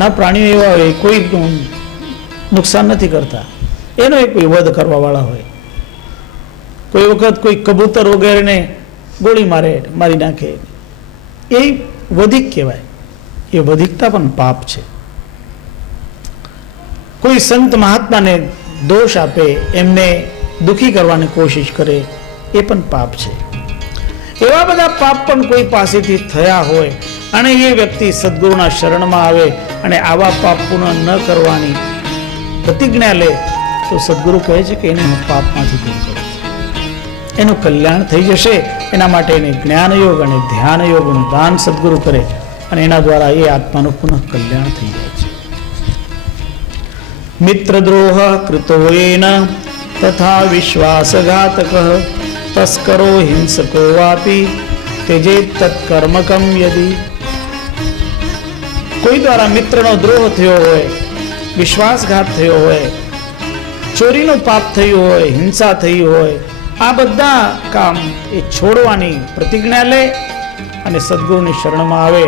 ના પ્રાણીઓ એવા હોય કોઈ નુકસાન નથી કરતા, એનો એક વધ કરવા વાળા હોય. કોઈ વખત કોઈ કબૂતર વગેરેને ગોળી મારી નાખે, એ વધિક કહેવાય. એ વધિકતા પણ પાપ છે. કોઈ સંત મહાત્માને દોષ આપે, એમને દુખી કરવાની કોશિશ કરે, એ પણ પાપ છે. એવા બધા પાપ પણ કોઈ પાસેથી થયા હોય અને એ વ્યક્તિ સદગુરુના શરણમાં આવે અને આવા પાપ પુનઃ ન કરવાની પ્રતિજ્ઞા લે, તો સદગુરુ કહે છે કે એને હું પાપમાંથી દૂર કરું, એનું કલ્યાણ થઈ જશે. એના માટે એને જ્ઞાન યોગ અને ધ્યાન યોગનું દાન સદગુરુ કરે અને એના દ્વારા એ આત્માનું પુનઃ કલ્યાણ થઈ જાય છે. મિત્રદ્રોહ કૃતો એન તથા વિશ્વાસઘાતક તસ્કરો હિંસકો વાપી તેજેત તત્કર્મકમ યદિ. કોઈ દ્વારા મિત્રનો દ્રોહ થયો હોય, વિશ્વાસઘાત થયો હોય, ચોરીનું પાપ થયું હોય, હિંસા થઈ હોય, આ બધા કામ એ છોડવાની પ્રતિજ્ઞા લે અને સદગુરુની શરણમાં આવે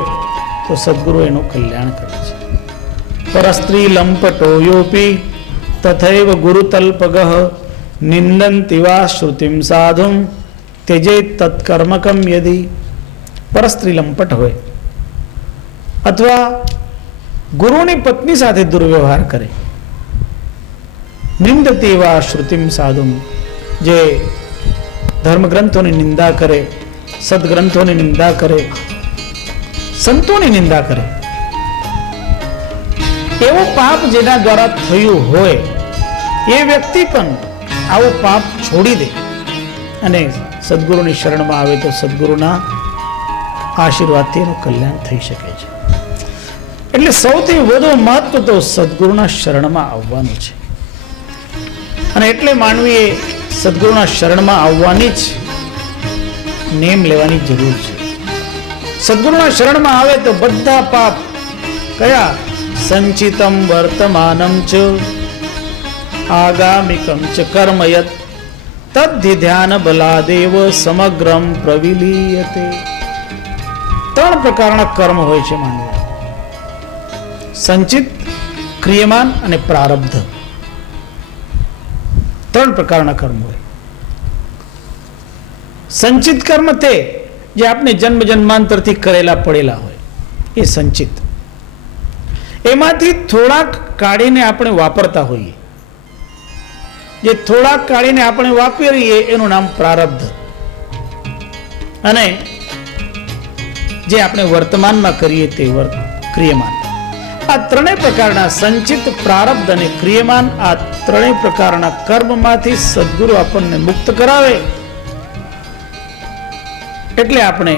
તો સદગુરુ એનું કલ્યાણ કરે છે. પરસ્ત્રી લંપટો યોપી તથૈવ ગુરુતલ્પગઃ નિંદન્તિ વા શ્રુતિમ સાધુમ તેજેત તત્કર્મકમ યદિ. પરસ્ત્રી લંપટ હોય અથવા ગુરુની પત્ની સાથે દુર્વ્યવહાર કરે, નિંદતી વા શ્રુતિમ સાધુમ, જે ધર્મગ્રંથોની નિંદા કરે, સદગ્રંથોની નિંદા કરે, સંતોની નિંદા કરે, એવું પાપ જેના દ્વારા થયું હોય એ વ્યક્તિ પણ આવું પાપ છોડી દે અને સદગુરુની શરણમાં આવે તો સદગુરુના આશીર્વાદથી એનું કલ્યાણ થઈ શકે છે. એટલે સૌથી વધુ મહત્વ તો સદગુરુના શરણમાં આવવાનું છે અને એટલે માનવીએ સદગુરુના શરણમાં આવવાની જ નેમ લેવાની જરૂર છે. સદગુરુના શરણમાં આવે તો બધા પાપ કયા સંચિતમ વર્તમાનમ ચ આગામિકમ ચ કર્મયત તદ્ધિ ધ્યાન બલાદેવ સમગ્રમ પ્રવિલીયતે. 3 પ્રકારના કર્મ હોય છે માનવ: સંચિત, ક્રિયમાન અને પ્રારબ્ધ. 3 પ્રકારના કર્મ હોય. સંચિત કર્મ તે જે આપણે જન્મ જન્માંતરથી કરેલા પડેલા હોય, એ સંચિત. એમાંથી થોડાક કાઢીને આપણે વાપરતા હોઈએ, જે થોડાક કાઢીને આપણે વાપરીએ એનું નામ પ્રારબ્ધ. અને જે આપણે વર્તમાનમાં કરીએ તે ક્રિયમાન. આ 3 પ્રકારના સંચિત, પ્રારબ્ધ અને ક્રિયમાન, આ 3 પ્રકારના કર્મમાંથી સદગુરુ આપણને મુક્ત કરાવે. એટલે આપણે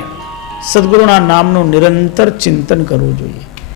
સદગુરુના નામનું નિરંતર ચિંતન કરવું જોઈએ.